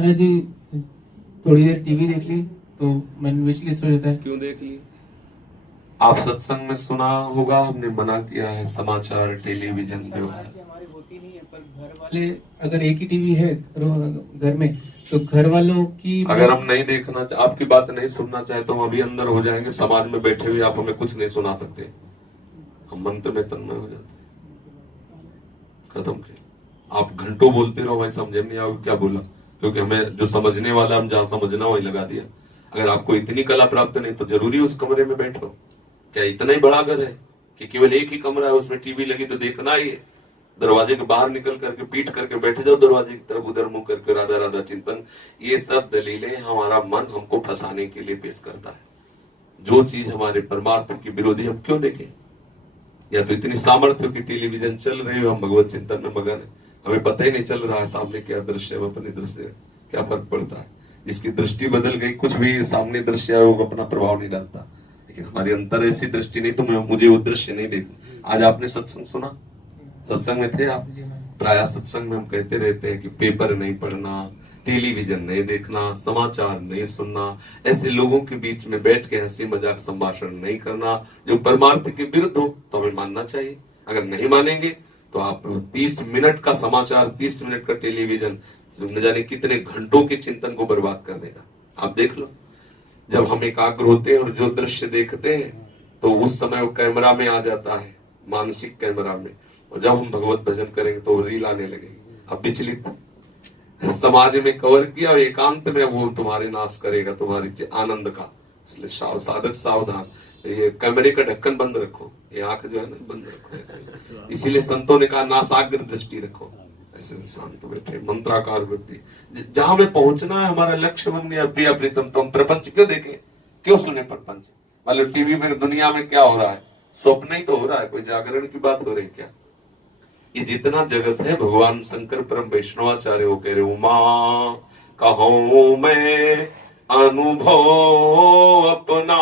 महाराज जी थोड़ी देर टीवी देख ली तो मन विचलित हो जाता है। क्यों देख ली? आप सत्संग में सुना होगा, हमने मना किया है समाचार टेलीविजन पे हमारी होती नहीं है, पर घर वाले अगर एक ही टीवी है घर में तो घर वालों की अगर हम नहीं देखना आपकी बात नहीं सुनना चाहे तो हम अभी अंदर हो जाएंगे। समाज में बैठे हुए आप हमें कुछ नहीं सुना सकते, हम मंत्र में तन्मय हो जाते, खत्म के। आप घंटों बोलते रहो, भाई समझे नहीं आओगे क्या बोला, क्योंकि हमें जो समझने वाला हम जहां समझना वही लगा दिया। अगर आपको इतनी कला प्राप्त नहीं तो जरूरी उस कमरे में बैठो। क्या इतना ही बड़ा घर है कि केवल एक ही कमरा है, उसमें टीवी लगी तो देखना ही है? दरवाजे के बाहर निकल करके पीट करके बैठ जाओ दरवाजे की तरफ, उधर मुंह करके राधा राधा चिंतन। ये सब दलीलें हमारा मन हमको फंसाने के लिए पेश करता है। जो चीज हमारे परमार्थ की विरोधी हम क्यों देखें? या तो इतनी सामर्थ्य की टेलीविजन चल रही हो, हम भगवत चिंतन में मगन है, हमें पता ही नहीं चल रहा है सामने क्या दृश्य है, अपने दृश्य क्या फर्क पड़ता है। जिसकी दृष्टि बदल गई, कुछ भी सामने दृश्य है वो अपना प्रभाव नहीं डालता, लेकिन हमारी अंतर ऐसी दृष्टि नहीं तो मुझे वो दृश्य नहीं देखना। आज आपने सत्संग सुना, सत्संग में थे आप? प्राय सत्संग में हम कहते रहते हैं कि पेपर नहीं पढ़ना, टेलीविजन नहीं देखना, समाचार नहीं सुनना, ऐसे लोगों के बीच में बैठ के हंसी मजाक संभाषण नहीं करना जो परमार्थ के विरुद्ध हो तो हमें मानना चाहिए। अगर नहीं मानेंगे तो आप 30 मिनट का समाचार, 30 मिनट का टेलीविजन न जाने कितने घंटों के चिंतन को बर्बाद कर देगा। आप देख लो, जब हम एकाग्र होते हैं और जो दृश्य देखते हैं तो उस समय वो कैमरा में आ जाता है, मानसिक कैमरा में, और जब हम भगवत भजन करेंगे तो रील आने लगेगी। अब विचलित समाज में कवर किया और एकांत में वो तुम्हारे नाश करेगा, तुम्हारी आनंद का। इसलिए साधक सावधान, ये कैमरे का ढक्कन बंद रखो, ये आंख जो है ना बंद रखो ऐसे। इसीलिए संतों ने कहा नासाग्र दृष्टि रखो, ऐसे शांत बैठे मंत्राकार वृत्ति। जहां में पहुंचना है, हमारा लक्ष्य बन गया प्रिया प्रीतम, तो हम प्रपंच क्यों देखें, क्यों सुने प्रपंच? मतलब टीवी में दुनिया में क्या हो रहा है, स्वप्न ही तो हो रहा है, कोई जागरण की बात हो रही क्या? ये जितना जगत है, भगवान शंकर परम वैष्णवाचार्य वो कह रहे, उमा कहूं मैं अनुभव अपना,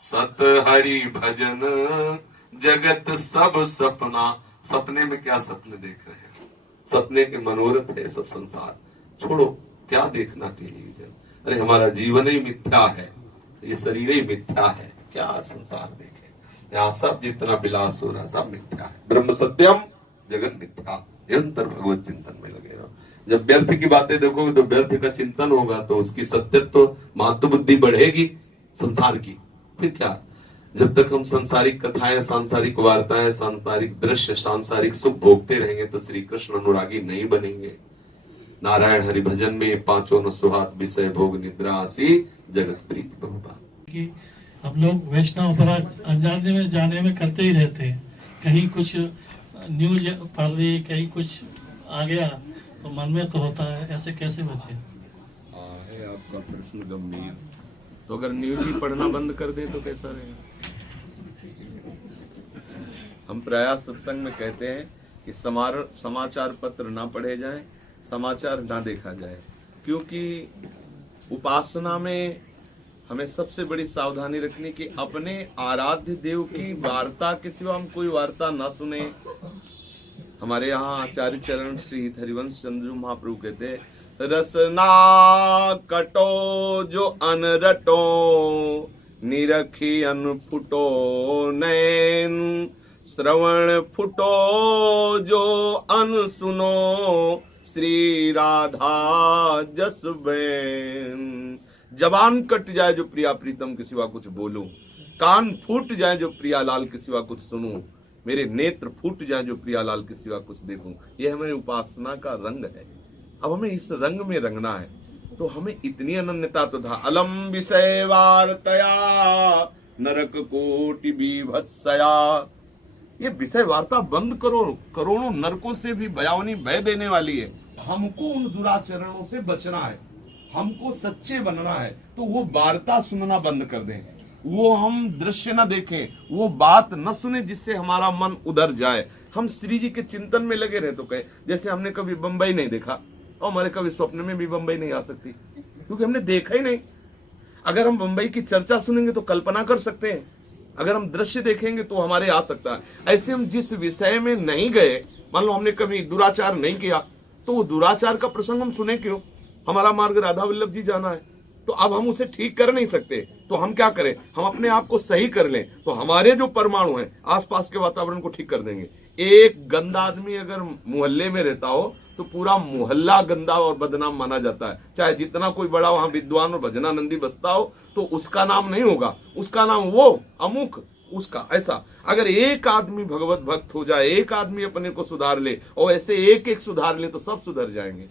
सत हरि भजन जगत सब सपना। सपने में क्या सपने देख रहे हैं? सपने के मनोरथ है सब संसार, छोड़ो क्या देखना टेलीविजन। अरे हमारा जीवन ही मिथ्या है, ये शरीर ही मिथ्या है, क्या संसार देखे? यहाँ सब जितना विलास हो रहा है सब मिथ्या है। ब्रह्म सत्यम जगत मिथ्या। निरंतर भगवत चिंतन में लगे रहो। जब व्यर्थ की बातें देखोगे तो व्यर्थ का चिंतन होगा तो उसकी सत्यत्व महत्व बुद्धि बढ़ेगी संसार की। फिर क्या, जब तक हम सांसारिक कथाएं, सांसारिक वार्ताएं, सांसारिक दृश्य, सांसारिक सुख भोगते रहेंगे तो श्री कृष्ण अनुरागी नहीं बनेंगे। नारायण हरि भजन में पांचों न सुहात विषय भोग निद्रा आसी जगत प्रीति बहुबा। हम लोग वैष्णव अपराध अनजाने में जाने में करते ही रहते हैं। कहीं कुछ न्यूज पढ़ ली, कहीं कुछ आ गया तो मन में तो होता है, ऐसे कैसे बचे? है आपका प्रश्न गंभीर। तो अगर न्यूज ही पढ़ना बंद कर दे तो कैसा रहेगा? हम प्रयास सत्संग में कहते हैं कि समाचार पत्र ना पढ़े जाएं, समाचार ना देखा जाए, क्योंकि उपासना में हमें सबसे बड़ी सावधानी रखनी कि अपने आराध्य देव की वार्ता के सिवा हम कोई वार्ता ना सुने। हमारे यहाँ आचार्य चरण श्री हरिवंश चंद्र महाप्रभु कहते हैं, रसना कटो जो अनरटो, निरखी अन फुटो नैन, श्रवण फुटो जो अन सुनो, श्री राधा जस बैन। जबान कट जाए जो प्रिया प्रीतम के सिवा कुछ बोलूं, कान फूट जाए जो प्रिया लाल के सिवा कुछ सुनूं, मेरे नेत्र फूट जाए जो प्रिया लाल के सिवा कुछ देखूं। यह हमारी उपासना का रंग है। अब हमें इस रंग में रंगना है तो हमें इतनी अनन्यता तो था। अलम विषय वार्तया नरक कोटि बीभत्सया। ये विषय वार्ता बंद करो, करोड़ों नरकों से भी भयावनी भय देने वाली है। हमको उन दुराचरणों से बचना है, हमको सच्चे बनना है, तो वो वार्ता सुनना बंद कर दें, वो हम दृश्य न देखें, वो बात न सुने जिससे हमारा मन उधर जाए। हम श्री जी के चिंतन में लगे रहे तो कहे, जैसे हमने कभी बंबई नहीं देखा और हमारे कभी स्वप्न में भी बंबई नहीं आ सकती, क्योंकि हमने देखा ही नहीं। अगर हम बंबई की चर्चा सुनेंगे तो कल्पना कर सकते हैं, अगर हम दृश्य देखेंगे तो हमारे आ सकता है। ऐसे हम जिस विषय में नहीं गए, मान लो हमने कभी दुराचार नहीं किया तो वो दुराचार का प्रसंग हम सुने क्यों? हमारा मार्ग राधा वल्लभ जी जाना है, तो अब हम उसे ठीक कर नहीं सकते, तो हम क्या करें? हम अपने आप को सही कर लें, तो हमारे जो परमाणु हैं आसपास के वातावरण को ठीक कर देंगे। एक गंदा आदमी अगर मोहल्ले में रहता हो तो पूरा मोहल्ला गंदा और बदनाम माना जाता है। चाहे जितना कोई बड़ा वहां विद्वान और भजनानंदी बसता हो तो उसका नाम नहीं होगा, उसका नाम वो अमुक उसका ऐसा। अगर एक आदमी भगवत भक्त हो जाए, एक आदमी अपने को सुधार ले, और ऐसे एक एक सुधार ले तो सब सुधर जाएंगे।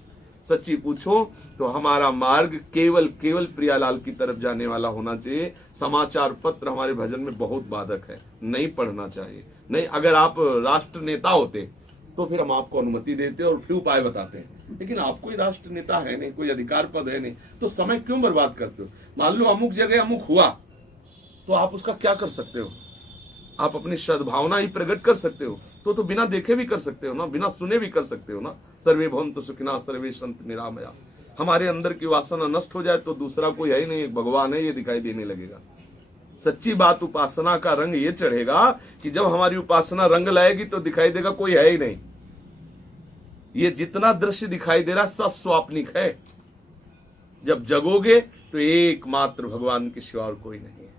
सच्ची पूछो तो हमारा मार्ग केवल केवल प्रियालाल की तरफ जाने वाला होना चाहिए। समाचार पत्र हमारे भजन में बहुत बाधक है, नहीं पढ़ना चाहिए। नहीं, अगर आप राष्ट्र नेता होते तो फिर हम आपको अनुमति देते और फिर उपाय बताते हैं, लेकिन आप कोई राष्ट्र नेता है नहीं, कोई अधिकार पद है नहीं, तो समय क्यों बर्बाद करते हो? मान लो अमुक जगह अमुक हुआ तो आप उसका क्या कर सकते हो? आप अपनी सद्भावना ही प्रकट कर सकते हो, तो बिना देखे भी कर सकते हो ना, बिना सुने भी कर सकते हो ना। सर्वे भवन्तु सुखिनः सर्वे सन्तु निरामया। हमारे अंदर की वासना नष्ट हो जाए तो दूसरा कोई है ही नहीं, एक भगवान है, ये दिखाई देने लगेगा। सच्ची बात, उपासना का रंग ये चढ़ेगा कि जब हमारी उपासना रंग लाएगी तो दिखाई देगा कोई है ही नहीं। ये जितना दृश्य दिखाई दे रहा सब स्वाप्निक है। जब जगोगे तो एकमात्र भगवान के सिवा और कोई नहीं है।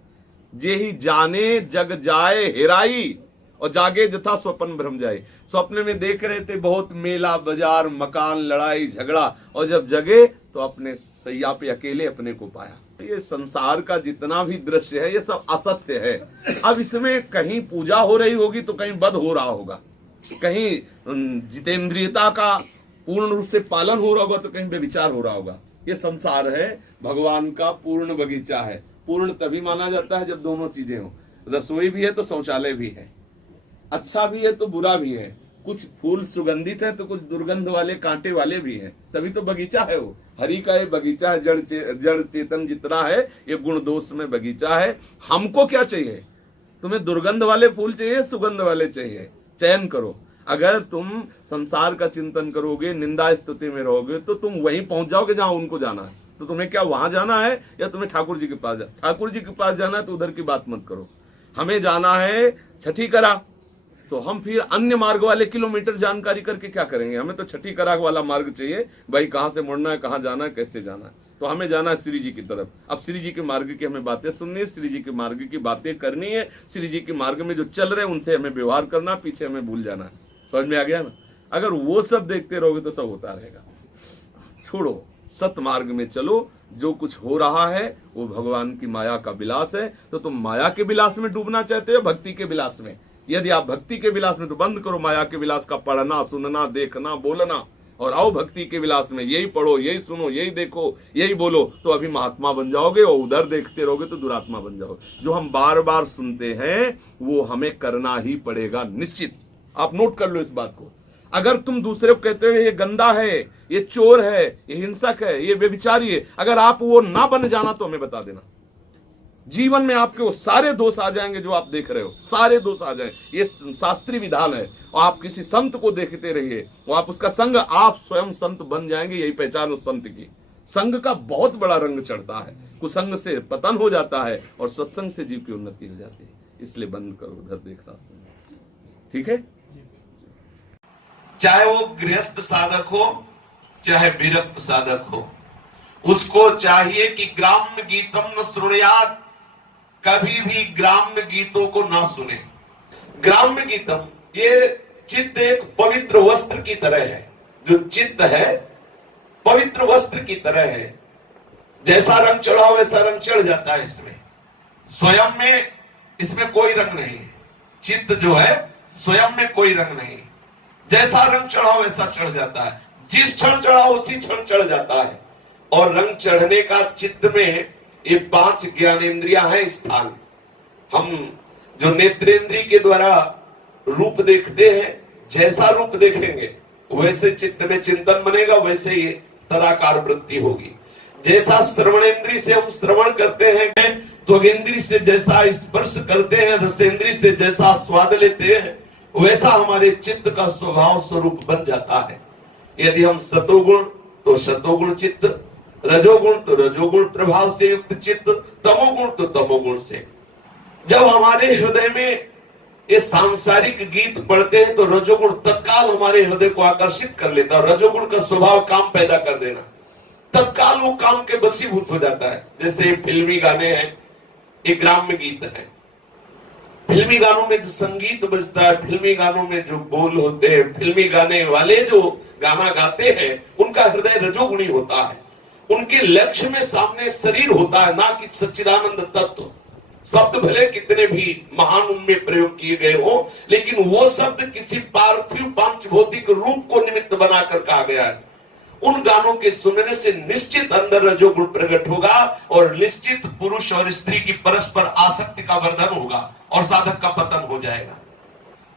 जे ही जाने जग जाए हेराई, और जागे जथा स्वप्न भ्रम जाए। स्वप्न में देख रहे थे बहुत मेला बाजार मकान लड़ाई झगड़ा, और जब जगे तो अपने सैया पे अकेले अपने को पाया। ये संसार का जितना भी दृश्य है ये सब असत्य है। अब इसमें कहीं पूजा हो रही होगी तो कहीं वध हो रहा होगा, कहीं जितेंद्रियता का पूर्ण रूप से पालन हो रहा होगा तो कहीं व्यभिचार हो रहा होगा। ये संसार है, भगवान का पूर्ण बगीचा है। पूर्ण तभी माना जाता है जब दोनों चीजें हो, रसोई भी है तो शौचालय भी है, अच्छा भी है तो बुरा भी है, कुछ फूल सुगंधित है तो कुछ दुर्गंध वाले कांटे वाले भी हैं, तभी तो बगीचा है वो। हरि का ये बगीचा है, जड़ चेतन जितना है ये गुण दोष में बगीचा है। हमको क्या चाहिए? तुम्हें दुर्गंध वाले फूल चाहिए, सुगंध वाले चाहिए? चयन करो। अगर तुम संसार का चिंतन करोगे, निंदा स्तुति में रहोगे तो तुम वहीं पहुंच जाओगे जहां उनको जाना है। तो तुम्हें क्या वहां जाना है या तुम्हें ठाकुर जी के पास जाना? ठाकुर जी के पास जाना है तो उधर की बात मत करो। हमें जाना है छठी करा, तो हम फिर अन्य मार्ग वाले किलोमीटर जानकारी करके क्या करेंगे? हमें तो छठी करा वाला मार्ग चाहिए भाई, कहां से मुड़ना है, कहां जाना है, कैसे जाना है। तो हमें जाना है श्री जी की तरफ। अब श्री जी के मार्ग की हमें बातें सुननी है, श्री जी के मार्ग की बातें करनी है, श्री जी के मार्ग में जो चल रहे हैं उनसे हमें व्यवहार करना, पीछे हमें भूल जाना है। समझ में आ गया ना? अगर वो सब देखते रहोगे तो सब होता रहेगा। छोड़ो, सत मार्ग में चलो। जो कुछ हो रहा है वो भगवान की माया का विलास है। तो तुम माया के विलास में डूबना चाहते हो भक्ति के विलास में? यदि आप भक्ति के विलास में, तो बंद करो माया के विलास का पढ़ना सुनना देखना बोलना, और आओ भक्ति के विलास में। यही पढ़ो, यही सुनो, यही देखो, यही बोलो, तो अभी महात्मा बन जाओगे। और उधर देखते रहोगे तो दुरात्मा बन जाओगे। जो हम बार बार सुनते हैं वो हमें करना ही पड़ेगा निश्चित। आप नोट कर लो इस बात को। अगर तुम दूसरे को कहते हो ये गंदा है, ये चोर है, ये हिंसक है, ये व्यभिचारी है, अगर आप वो ना बन जाना तो हमें बता देना। जीवन में आपके वो सारे दोष आ जाएंगे जो आप देख रहे हो, सारे दोष आ जाएंगे। ये शास्त्रीय विधान है। और आप किसी संत को देखते रहिए और आप उसका संग, आप स्वयं संत बन जाएंगे। यही पहचान उस संत की। संग का बहुत बड़ा रंग चढ़ता है, कुसंग से पतन हो जाता है और सत्संग से जीव की उन्नति हो जाती है। इसलिए बंद करो उधर देख शास्त्र। ठीक है? चाहे वो गृहस्थ साधक हो चाहे विरक्त साधक हो, उसको चाहिए कि ग्राम्य गीतम न सुनयात, कभी भी ग्राम्य गीतों को ना सुने। ग्राम्य गीतम, ये चित्त एक पवित्र वस्त्र की तरह है। जो चित्त है पवित्र वस्त्र की तरह है, जैसा रंग चढ़ाओ वैसा रंग चढ़ जाता है। इसमें स्वयं में इसमें कोई रंग नहीं है। चित्त जो है स्वयं में कोई रंग नहीं, जैसा रंग चढ़ाओ वैसा चढ़ जाता है। जिस क्षण चढ़ाओ उसी क्षण चढ़ जाता है। और रंग चढ़ने का चित्त में ये 5 ज्ञानेंद्रियां हैं स्थान। हम जो नेत्रेंद्रिय के द्वारा रूप देखते हैं, जैसा रूप देखेंगे वैसे चित्त में चिंतन बनेगा, वैसे ही तदाकार वृत्ति होगी। जैसा श्रवणेंद्रिय से हम श्रवण करते हैं, त्वगेंद्रिय से जैसा स्पर्श करते हैं, रसेंद्रिय से जैसा स्वाद लेते हैं, वैसा हमारे चित्त का स्वभाव स्वरूप बन जाता है। यदि हम सतोगुण तो सतोगुण चित्त, रजोगुण तो रजोगुण प्रभाव से युक्त चित्त, तमोगुण तो तमोगुण से। जब हमारे हृदय में ये सांसारिक गीत पढ़ते हैं तो रजोगुण तत्काल हमारे हृदय को आकर्षित कर लेता है। रजोगुण का स्वभाव काम पैदा कर देना, तत्काल वो काम के वशीभूत हो जाता है। जैसे फिल्मी गाने हैं, ये ग्राम्य गीत है। फिल्मी गानों में जो संगीत बजता है, फिल्मी गानों में जो बोल होते हैं, फिल्मी गाने वाले जो गाना गाते हैं, उनका हृदय रजोगुणी होता है। उनके लक्ष्य में सामने शरीर होता है, ना कि सच्चिदानंद तत्व। शब्द भले कितने भी महान उनमें प्रयोग किए गए हो, लेकिन वो शब्द किसी पार्थिव पांचभौतिक रूप को निमित्त बनाकर कहा गया है। उन गानों के सुनने से निश्चित अंदर रजोगुण प्रकट होगा और निश्चित पुरुष और स्त्री की परस्पर आसक्ति का वर्धन होगा और साधक का पतन हो जाएगा।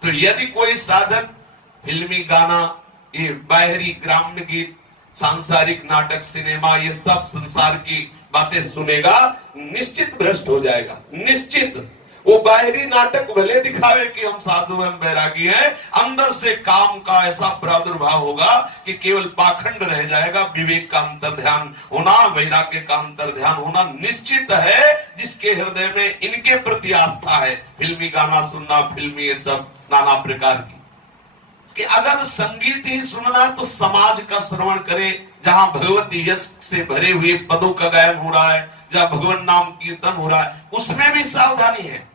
तो यदि कोई साधक फिल्मी गाना, ये बाहरी ग्राम्य गीत, सांसारिक नाटक, सिनेमा, ये सब संसार की बातें सुनेगा, निश्चित भ्रष्ट हो जाएगा। निश्चित वो बाहरी नाटक भले दिखावे कि हम साधु हम बैरागी हैं, अंदर से काम का ऐसा प्रादुर्भाव होगा कि केवल पाखंड रह जाएगा। विवेक का अंतर्ध्यान होना, वैराग्य का अंतर्ध्यान होना निश्चित है। जिसके हृदय में इनके प्रति आस्था है, फिल्मी गाना सुनना, फिल्मी ये सब नाना प्रकार की, कि अगर संगीत ही सुनना है तो समाज का श्रवण करे, जहां भगवती यश से भरे हुए पदों का गायन हो रहा है, जहां भगवान नाम कीर्तन हो रहा है, उसमें भी सावधानी है।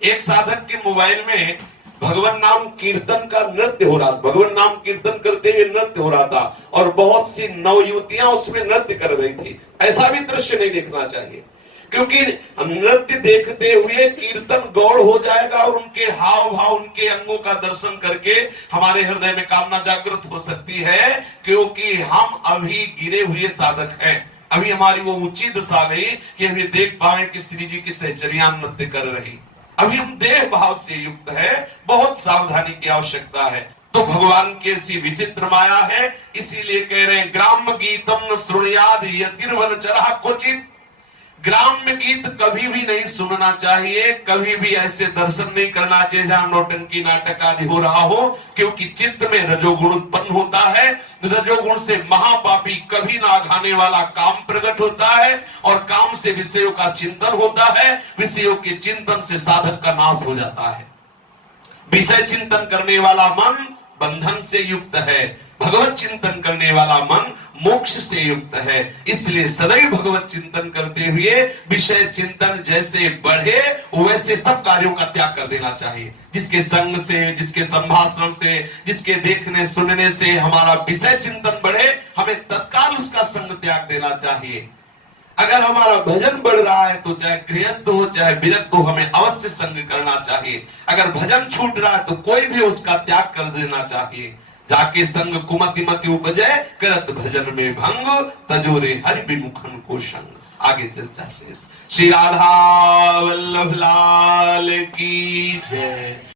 एक साधक के मोबाइल में भगवान नाम कीर्तन का नृत्य हो रहा था, भगवान नाम कीर्तन करते हुए नृत्य हो रहा था और बहुत सी नवयुवतियां उसमें नृत्य कर रही थी। ऐसा भी दृश्य नहीं देखना चाहिए, क्योंकि नृत्य देखते हुए कीर्तन गौड़ हो जाएगा और उनके हाव भाव, उनके अंगों का दर्शन करके हमारे हृदय में कामना जागृत हो सकती है। क्योंकि हम अभी गिरे हुए साधक हैं, अभी हमारी वो ऊंची दशा नहीं कि हम ये देख पाए कि श्री जी की सहचरियां नृत्य कर रही। अभी हम देह भाव से युक्त है, बहुत सावधानी की आवश्यकता है। तो भगवान की ऐसी विचित्र माया है, इसीलिए कह रहे हैं ग्राम्य गीतम न श्रुणयाद यतिर्वन चरः क्वचित्। ग्राम्य गीत कभी भी नहीं सुनना चाहिए, कभी भी ऐसे दर्शन नहीं करना चाहिए जहां नौटंकी नाटक आदि हो रहा हो, क्योंकि चित्त में रजोगुण उत्पन्न होता है। रजोगुण से महापापी कभी ना घाने वाला काम प्रकट होता है और काम से विषयों का चिंतन होता है, विषयों के चिंतन से साधक का नाश हो जाता है। विषय चिंतन करने वाला मन बंधन से युक्त है, भगवत चिंतन करने वाला मन मोक्ष से युक्त है। इसलिए सदैव भगवत चिंतन करते हुए विषय चिंतन जैसे बढ़े वैसे सब कार्यों का त्याग कर देना चाहिए। जिसके संग से, जिसके संभाषण से, जिसके देखने सुनने से हमारा विषय चिंतन बढ़े, हमें तत्काल उसका संग त्याग देना चाहिए। अगर हमारा भजन बढ़ रहा है तो चाहे गृहस्थ हो चाहे विरक्त हो, हमें अवश्य संग करना चाहिए। अगर भजन छूट रहा है तो कोई भी उसका त्याग कर देना चाहिए। जाके संग कुमति मति उपजे, करत भजन में भंग, तजोरे हरि विमुखन को संग। आगे चर्चा शेष। श्री राधा वल्लभ लाल की जय।